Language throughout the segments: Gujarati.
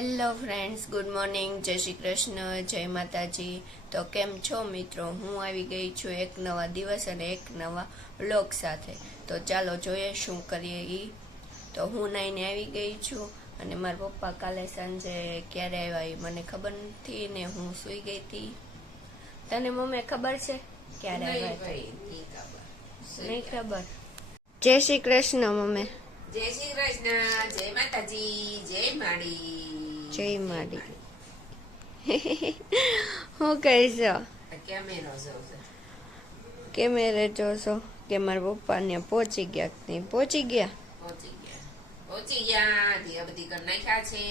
હેલો ફ્રેન્ડ્સ, ગુડ મોર્નિંગ, જય શ્રી કૃષ્ણ, જય માતાજી. તો કેમ છો મિત્રો? હું આવી ગઈ છું એક નવા દિવસ અને એક નવા વ્લોગ સાથે. તો ચાલો જોઈએ શું કરીએ એ. તો હું નાઈને આવી ગઈ છું અને મારા પપ્પા કાલે સાંજે ક્યારે આવ્યા એ મને ખબર નથી ને હું સૂઈ ગઈ હતી. તને મમ્મી ખબર છે ક્યારે આવ્યા? નહીં ખબર. જય શ્રી કૃષ્ણ મમ્મી. જય શ્રી કૃષ્ણ, જય માતાજી, જય માડી. જય માડી. હું કહીશો? કેમેરે જોશો કે મારા પપ્પા ને પહોંચી ગયા કે નહીં પહોંચી ગયા? પહોંચી ગયા. દીવા બધી કરી નાખ્યા છે.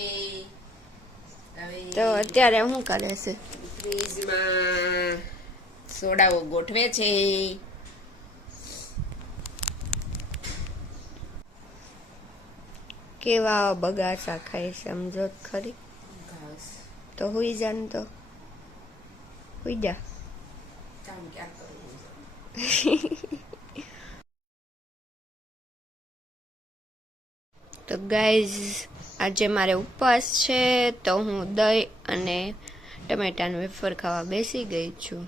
તો અત્યારે શું કરે છે? ફ્રીજમાં સોડાઓ ગોઠવે છે. કેવા બગાસા ખાય સમજો ખરી? તો હુઈ જા ને, તો હુઈ જા. કામ ક્યાં કરવું? તો ગાઈઝ, આજે મારે ઉપવાસ છે તો હું દહીં અને ટમેટાનું વેફર ખાવા બેસી ગઈ છું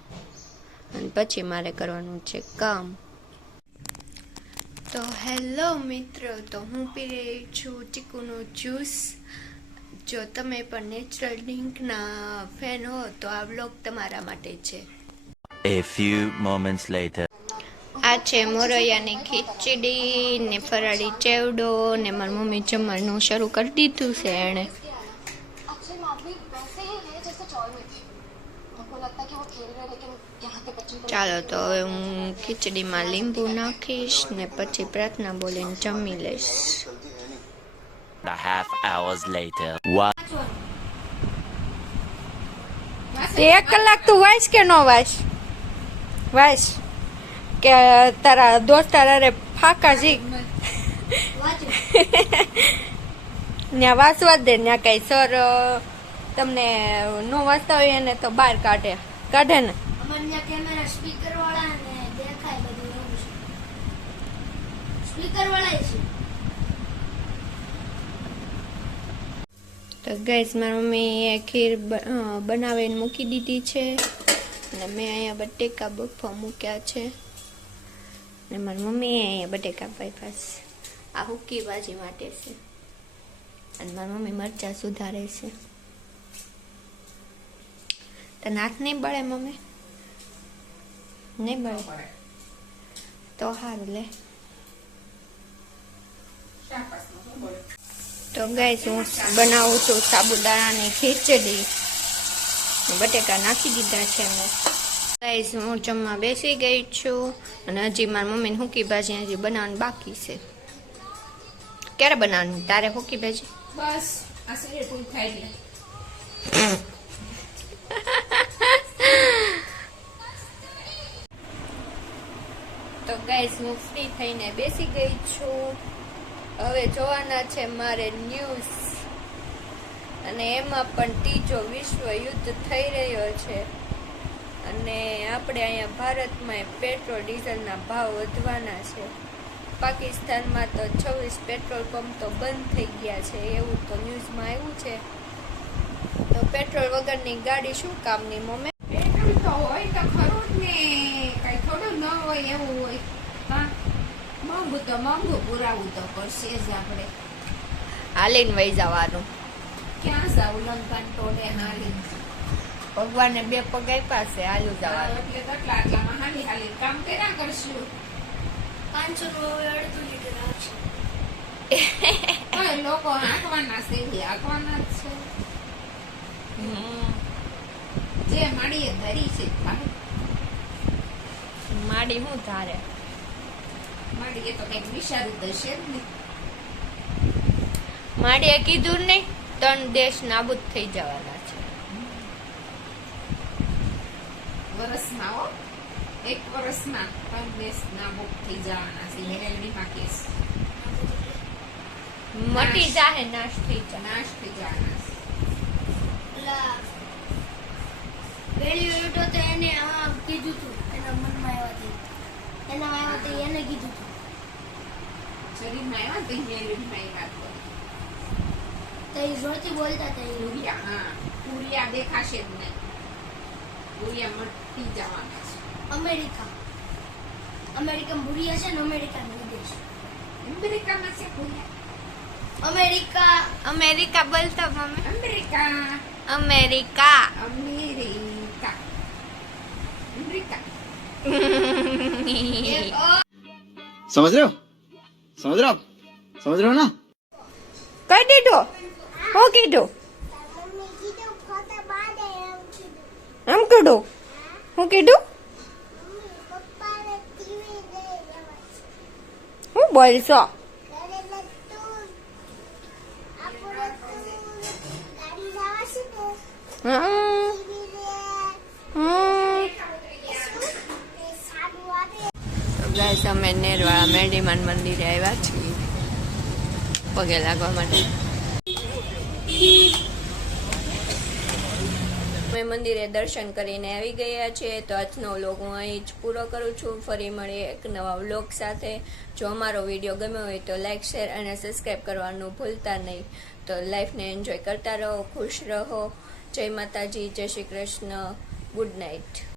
અને પછી મારે કરવાનું છે કામ. તો હેલો મિત્રો, તો હું પી રહી છું ચીકુનું જ્યુસ. જો તમે પણ નેચરલ ડ્રિંકના ફેન હો તો આ વ્લોગ તમારા માટે છે. A few moments later. આ છે મોરૈયાની ખીચડી ને ફરાળી ચેવડો ને મારી મમ્મી જમવાનું શરૂ કરી દીધું છે એણે. ચાલો તો હવે હું ખીચડીમાં લીંબુ નાખીશ ને પછી પ્રાર્થના બોલીને જમી લઈશ. A half hours later. 1 કલાક તું વાંચ કે નો વાંચ? વાંચ કે તારા દોસ્તાર અરે ફાકા જી ત્યાં વાંચવા દે. ત્યાં કઈ સર તમને નો વાંચતા હોય એને તો બહાર કાઢે ને. કેમેરા સ્પીકર વાળા ને દેખાય બધું એવું છે. સ્પીકર વાળા છે. તો ગાઈસ, મારી મમ્મીએ ખીર બનાવીને મૂકી દીધી છે અને મેં અહીંયા બટેકા બફવા મૂક્યા છે ને મારી મમ્મીએ અહીંયા બટેકા બાફ્યા છે. આ હુક્કી ભાજી માટે છે અને મારી મમ્મી મરચાં સુધારે છે. તને હાથ નહીં બળે મમ્મી? નહીં બળે તો સારું લે. તો ગાઈસ, હું બનાવું છું સાબુદાણાની ખીચડી. બટેકા નાખી દીધા છે મેં. ગાઈસ, હું જમવા બેસી ગઈ છું અને હજી મારી મમ્મીને હુકી ભાજી હજી બનાવવાનું બાકી છે. ક્યારે બનાવવાનું તારે હુકી ભાજી? બસ આ સિરિયલ પૂરી થાય ને. તો ગાઈસ, હું ફ્રી થઈને બેસી ગઈ છું. હવે જોવાના છે મારે ન્યૂઝ અને એમાં પણ ત્રીજો વિશ્વ યુદ્ધ થઈ રહ્યો છે અને આપણે અહીંયા ભારતમાં પેટ્રોલ ડીઝલના ભાવ વધવાના છે. પાકિસ્તાનમાં તો 26 પેટ્રોલ પંપ તો બંધ થઈ ગયા છે એવું તો ન્યૂઝમાં આવ્યું છે. તો પેટ્રોલ વગરની ગાડી શું કામની મમ્મી? પેટ્રોલ તો હોય તો ખરું જ ને, કઈ થોડું ન હોય એવું હોય. હા, મોંઘું તો મોંઘું પુરાવું તો પડશે જ આપણે. હાલીને વહી જવાનું. ક્યાં જાવું લંકાન ટોળે હાલી? ભગવાને 2 પગ આપ્યા છે, હાલું જવાનું. એટલે આટલામાં હાલી હાલી કામ કર્યા કરશું. 500 નું હવે અડધું લીટર આવશે. હા, લોકો હાંકવાના છે, હાંકવાના જ છે. જે માડીએ ધરી છે માડી હું ધારે? માડીએ તો કઈક વિચાર્યું તો છે જ ને. માડીએ કીધું નહીં 3 દેશ નાબૂદ થઈ જવાના છે. વર્ષમાં 1 વર્ષમાં 3 દેશ નાબૂદ થઈ જવાના છે. હેરેલડીમાં કેસ મટી જાહે, નાશ થઈ જાય. નાશ થઈ જવાના છે. પેલા વેળીઓ ઉઠો તો એને આ કીધું તું, એના મનમાં આવ્યા એના આવ્યા તો એને કીધું તું. શરીરમાં આવ્યા તો હેરેલડીમાં આવ્યા. તો એ જોરથી બોલતા હતા એ. ભૂરિયા, હા ભૂરિયા દેખાશે જ નહીં. ભૂરિયા મટી જવાના છે. અમેરિકા ભૂરી હશે ને અમેરિકા વિદેશ. અમેરિકામાં છે ભૂરિયા. અમેરિકા અમેરિકા બોલતો mummy. America America. America America. समझ रहे हो समझ रहे हो ना કઈ દીધું? હું કીધું? એમ કીધું? હું કીધું? હું બોલશો? ગાઈસ અમે નેરવાળા મેડીમાન મંદિરે આવ્યા છીએ પગે લાગવા માટે. અમે મંદિરે દર્શન કરીને આવી ગયા છે. તો આજનો વ્લોગ હું અહીં જ પૂરો કરું છું. ફરી મળીએ એક નવા વ્લોગ સાથે. જો અમારો વિડીયો ગમ્યો હોય તો લાઈક, શેર અને સબસ્ક્રાઈબ કરવાનું ભૂલતા નહીં. તો લાઈફને એન્જોય કરતા રહો, ખુશ રહો. જય માતાજી, જય શ્રી કૃષ્ણ, ગુડ નાઇટ.